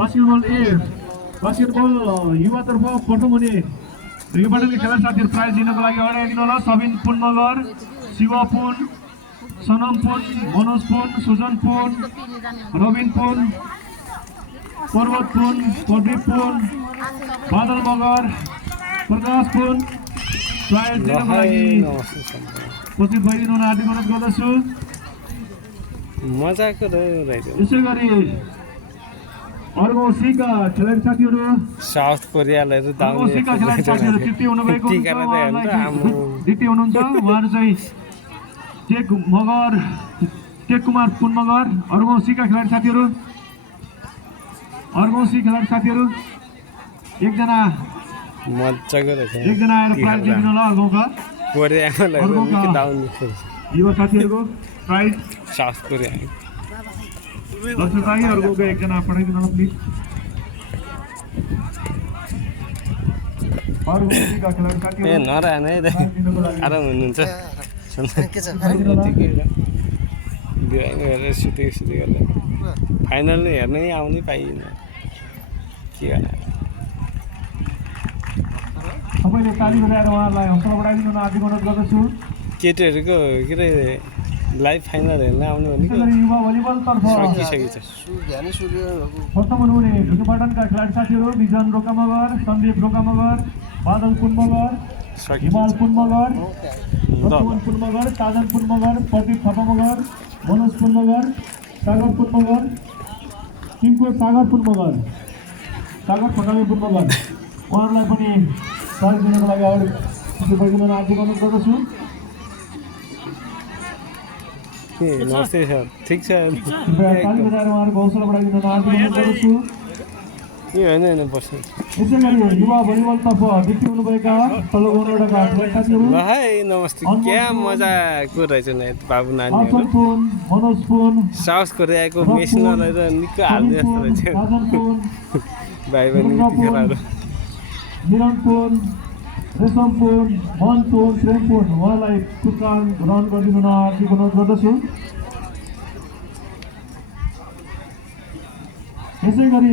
Basketball ए basketball युवातर्फ प्रथम हुने योपाटनका खेलाडी साथीहरू प्राइज दिनको लागि अगाडि आइदिनु होला। सबिन पुन मगर, शिव पुन, सनम पुन, मनोज पुन, सुजन पुन, रबिन पुन, पर्वत पुन, प्रदीप पुन, बादल मगर, प्रकाश पुन प्राइज दिनको लागि उपस्थित भइदिनु हुन हार्दिक अनुरोध गर्दछु। मजाको रहेछ। यसै गरी अर्को सीका खेलाडी साथीहरू साउथ कोरियालाई अर्को सीका खेलाडी साथीहरू द्वितीय हुनुभएको द्वितीय हुनुहुन्छ उहाँहरू चाहिँ टेक कुमार पुन मगर। अर्को सीका खेलाडी साथीहरू एकजना आएर प्राइज दिनु होला। अर्कोका युवा साथीहरूको प्राइज साउथ कोरिया दर्शकलाई अर्कोका एकजना पठाइदिनु होला प्लिज। ए नरान है आराम हुनुहुन्छ सुते गर्दा फाइनल हेर्नै आउनै पाइएन के गर्नु। सबैले ताली बजाएर उहाँलाई हौसला बढाइदिनु हुन हार्दिक अनुरोध गर्दछु। केटीहरूको के अरे लाइभ फाइनल हेर्न आउनु भनेको युवा भलिबलतर्फ सकिसकेछ। प्रथम हुनुहुने ढुकुपाटनका खेलाडी साथीहरू विजन रोका मगर, सन्दीप रोका मगर, बादल पुन मगर, हिमाल पुन मगर, रतुवन पुन मगर, साजन पुन मगर, प्रदीप थापा मगर, मनोज पुन मगर, सागर पुन मगर, टिङ्कु सागर पुन मगर, सागर फटामी पुन मगर उहाँहरूलाई पनि प्राइज दिनको लागि अगाडि भइदिनु हार्दिक अनुरोध गर्दछु। नमस्ते सर, ठिक छ। ताली बजाएर उहाँहरूको हौसला बढाइदिनु हार्दिक अनुरोध गर्दछु। ए होइन बस्नु। यसै गरी युवा भलिबलतर्फ द्वितीय हुनुभएका तल्लो गौरवका खेलाडी साथीहरू ल है नमस्ते। क्या मजाको रहेछ नि बाबु नानीहरू। अर्चन पुन, मनोज पुन, साउथ कोरियाको मेसिनलाई त निकै हाल्ने जस्तो रहेछ भाइ बहिनी खेलाहरू। मिलन पुन, रेशम पुन, मन पुन, प्रेम पुन उहाँलाई पुरस्कार ग्रहण गरिदिनु हुन हार्दिक अनुरोध गर्दछु। यसै गरी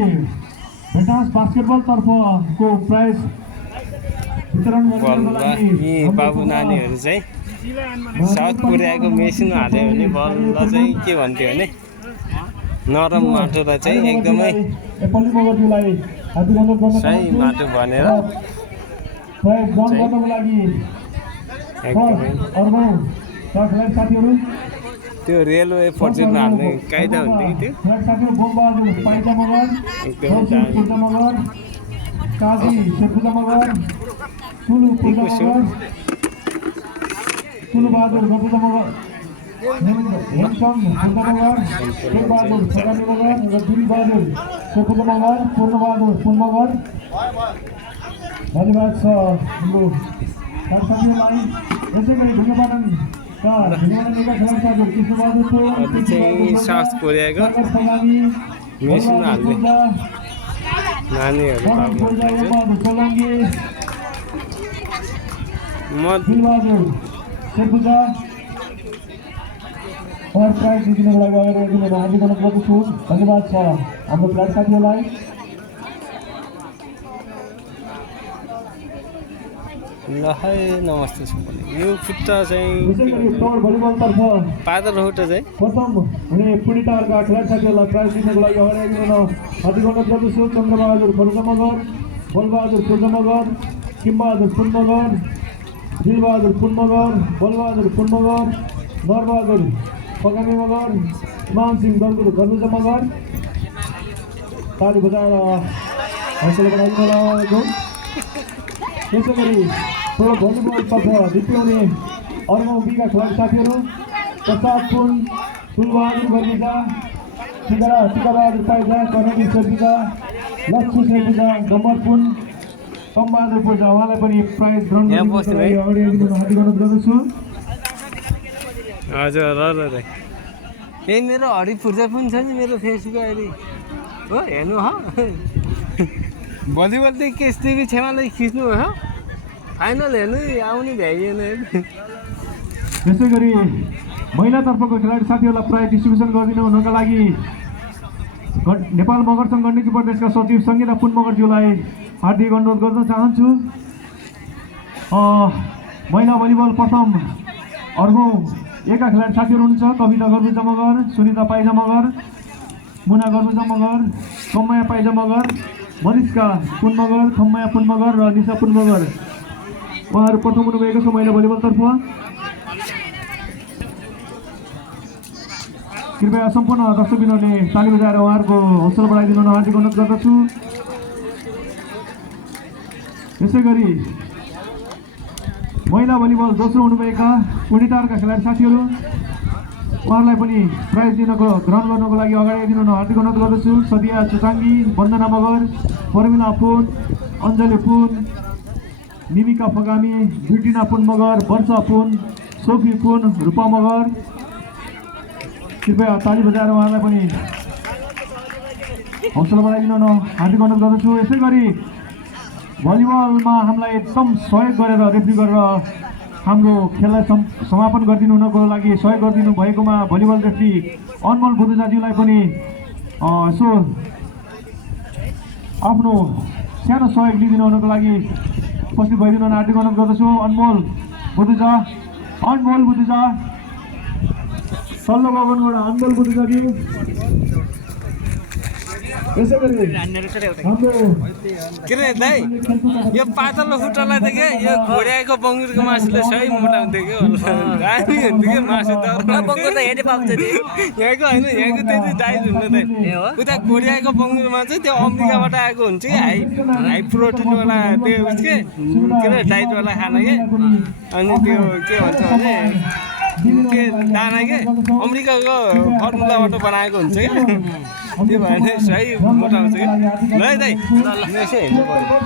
भेटास बास्केटबलतर्फको प्राइज वितरण गर्नको लागि बाबु नानीहरू चाहिँ साउथ कोरियाको मेसिन हाल्यो भने बल्ल चाहिँ के भन्थ्यो भने नरम माटो र चाहिँ एकदमै सही माटो भनेर साथीहरू त्यो रेलवे फर्चुन हाल्ने कायदा हुन्थ्यो कि त्यो धन्यवाद छ हाम्रो साथीहरूलाई। यसै गरी ढुङ्गापाटन साउथ कोरियाको मेसिन हाल्ने नानीहरू धन्यवाद छ हाम्रो फ्ल्याट साथीहरूलाई। ल है नमस्ते यो खुट्टा चाहिँ पातलो खुट्टा चाहिँ प्रथम हुने पुणिटारका खेलाडी साथीहरूलाई प्राइज दिनको लागि अगाडि आइदिनु हार्दिक अनुरोध गर्दछु। चन्द्रबहादुर फर्जा मगर, बलबहादुर फर्जा मगर, किमबहादुर पुन मगर, दिलबहादुर पुन मगर, बलबहादुर पुन मगर, नरबहादुर पगामी मगर, मानसिंह गर्नुजा मगर ताली बजाएर हौसला बढाइदिनु होला। त्यसै गरी प्रो भलिबलतर्फ द्वितीय हुने अर्को बिका खेलाडी साथीहरू प्रसाद पुन, फुलबहादुर गर्नुजा, टिकाबहादुर पाइजा, कर्णेली शेर्पिजा, लक्ष्मी शेर्पिजा, गम्बर पुन, कमबहादुर पूजा उहाँलाई पनि प्राइज ग्रहण गर्नको लागि अगाडि आइदिनु हार्दिक अनुरोध गर्दछु। हजुर ल यही मेरो हरि पूर्जा पनि छ नि मेरो फेसबुक आइडी हो हेर्नु हो। भलिबल चाहिँ केसदेवी छेमालाई खिच्नु हो फाइनल हेर्नु आउने भ्याइएन। त्यसै गरी महिलातर्फको खेलाडी साथीहरूलाई प्राइज डिस्ट्रिब्युसन गरिदिनु हुनको लागि नेपाल मगर सङ्घ गण्डकी प्रदेशका सचिव सङ्गीता पुन मगरज्यूलाई हार्दिक अनुरोध गर्न चाहन्छु। महिला भलिबल प्रथम अर्को एका खेलाडी साथीहरू हुनुहुन्छ। कविता गर्बुजा मगर, सुनिता पाइजा मगर, मुना गर्बुजा मगर, कम्मया पाइजा मगर, मनिष्का पुन मगर, खम्मया पुन मगर र निशा पुन मगर उहाँहरू प्रथम हुनुभएको छ महिला भलिबलतर्फ। कृपया सम्पूर्ण दर्शकबिनहरूले ताली बजाएर उहाँहरूको हौसला बढाइदिनु हुन हार्दिक अनुरोध गर्दछु। यसै गरी महिला भलिबल दोस्रो हुनुभएका कुणिटारका खेलाडी साथीहरू उहाँहरूलाई पनि प्राइज दिनको ग्रहण गर्नको लागि अगाडि आइदिनु हुन हार्दिक अनुरोध गर्दछु। सदिया चुचाङ्गी, वन्दना मगर, पर्मिला पुन, अञ्जली पुन, निमिका फगामी, ब्युटिना पुन मगर, वर्षा पुन, सोफी पुन, रूपा मगर। कृपया ताली बजाएर उहाँलाई पनि हौसला बढाइदिनु हुन हार्दिक अनुरोध गर्दछु। यसै गरी भलिबलमा हामीलाई एकदम सहयोग गरेर रेफ्री गरेर हाम्रो खेललाई समापन गरिदिनु हुनको लागि सहयोग गरिदिनु भएकोमा भलिबल रेफ्री अनमोल बुद्धुजाज्यूलाई पनि यसो आफ्नो सानो सहयोग लिइदिनु हुनको लागि उपस्थित भइदिनु हुन हार्दिक अनुरोध गर्दछु। अनमोल बुद्धुजा सल्लो भवनबाट अनमोल बुद्धुजाज्यू। यसै गरी हाम्रो के रे दाइ, यो पातलो खुट्टालाई त क्या यो घोड्याएको बङ्गुरको मासुले सही मोटा हुन्थ्यो क्या, दामी हुन्थ्यो क्या मासु त। बङ्गुर त हेर्दै पाउँछ नि यहाँको होइन, यहाँको त्यति डाइट हुन्न त। उता घोड्याएको बङ्गुरमा चाहिँ त्यो अमेरिकाबाट आएको हुन्छ कि हाई प्रोटिनवाला त्यो उस के अरे डाइटवाला खाना के। अनि त्यो के भन्छ भने के दाना के अमेरिकाको फर्मुलाबाट बनाएको हुन्छ क्या, त्यो भएर चाहिँ सही मोटा हुन्छ क्या। ल है दाइ, यसो हेर्नु पऱ्यो।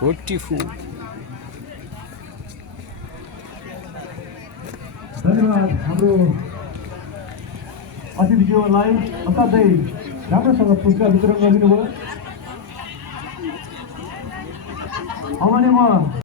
44 धन्यवाद हाम्रो अतिथिज्यूलाई असाध्यै राम्रोसँग पुरस्कार वितरण गरिदिनु भयो। अब म